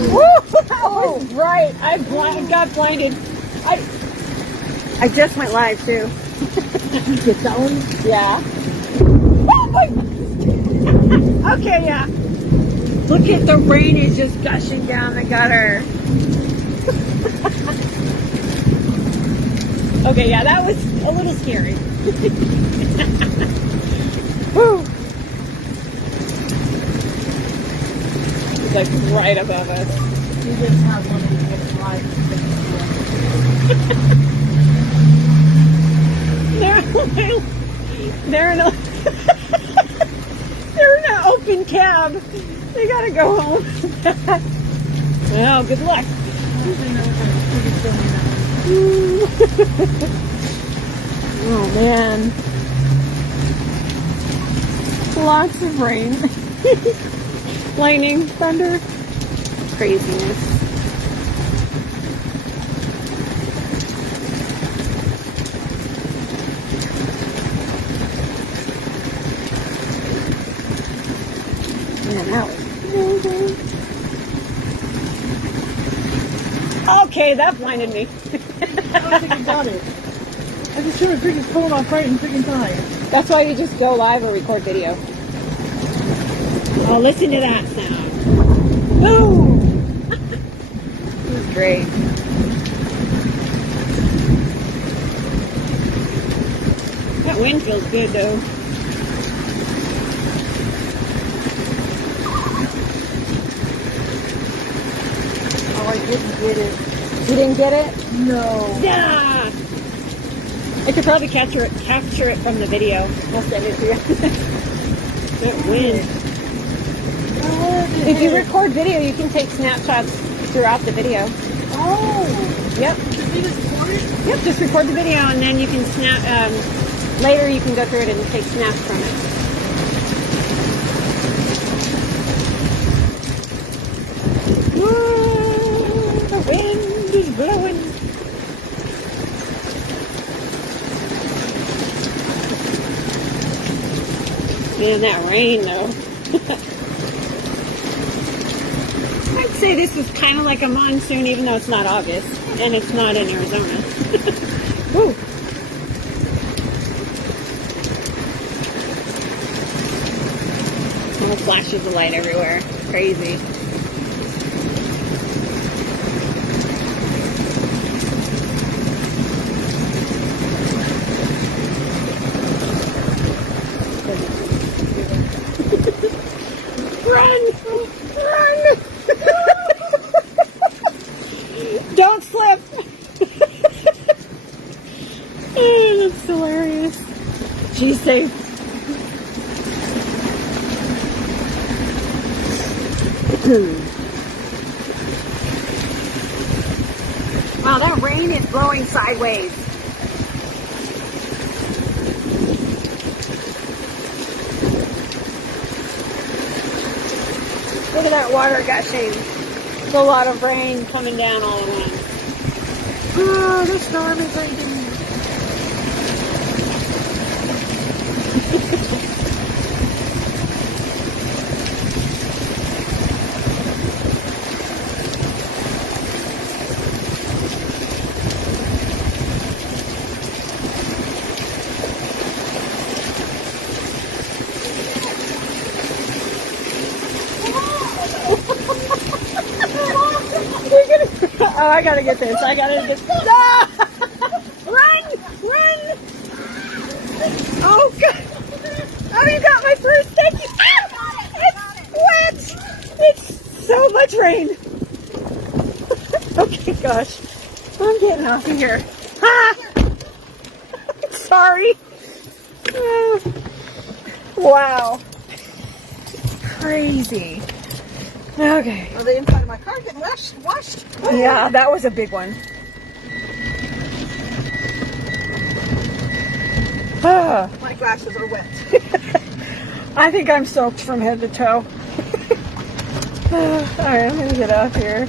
Woo! Oh, right. I got blinded. I just went live too. Get that one? Yeah. Oh my! Okay, yeah. Look at the rain is just gushing down the gutter. Okay, yeah, that was a little scary. Woo! It's like right above us. You just have one of these live. They're in a they're in an open cab. They gotta go home. Well, good luck. Oh man. Lots of rain. Lightning, thunder, craziness. Man, that was amazing. Okay, that blinded me. I don't think I got it. I just should have freaking pulled off right in freaking time. That's why you just go live or record video. Oh, listen to that sound. Boom! This is great. That wind feels good though. Oh, I didn't get it. You didn't get it? No. Yeah! I could probably capture it from the video. I'll send it to you. That wind. If you record video, you can take snapshots throughout the video. Oh. Yep. Did you just record it? Yep, just record the video and then you can snap, later you can go through it and take snaps from it. Woo, the wind is blowing. Man, that rain though. I'd say this was kind of like a monsoon, even though it's not August, and it's not in Arizona. Woo. Little flashes of light everywhere. Crazy. Run! Run! Don't slip! Oh, that's hilarious. She's safe. Wow, that rain is blowing sideways. Look at that water gushing. It's a lot of rain coming down all at once. Oh, the storm is raging. Oh, I gotta get this. I gotta get this. Ah! Run! Run! Oh, God. Oh, you got my first sticky. Ah! It's wet. It's so much rain. Okay, gosh. I'm getting off of here. Ah! Sorry. Oh. Wow. Crazy. Okay. Are the inside of my car getting washed? Yeah, that was a big one. My glasses are wet. I think I'm soaked from head to toe. Alright, I'm gonna get out here.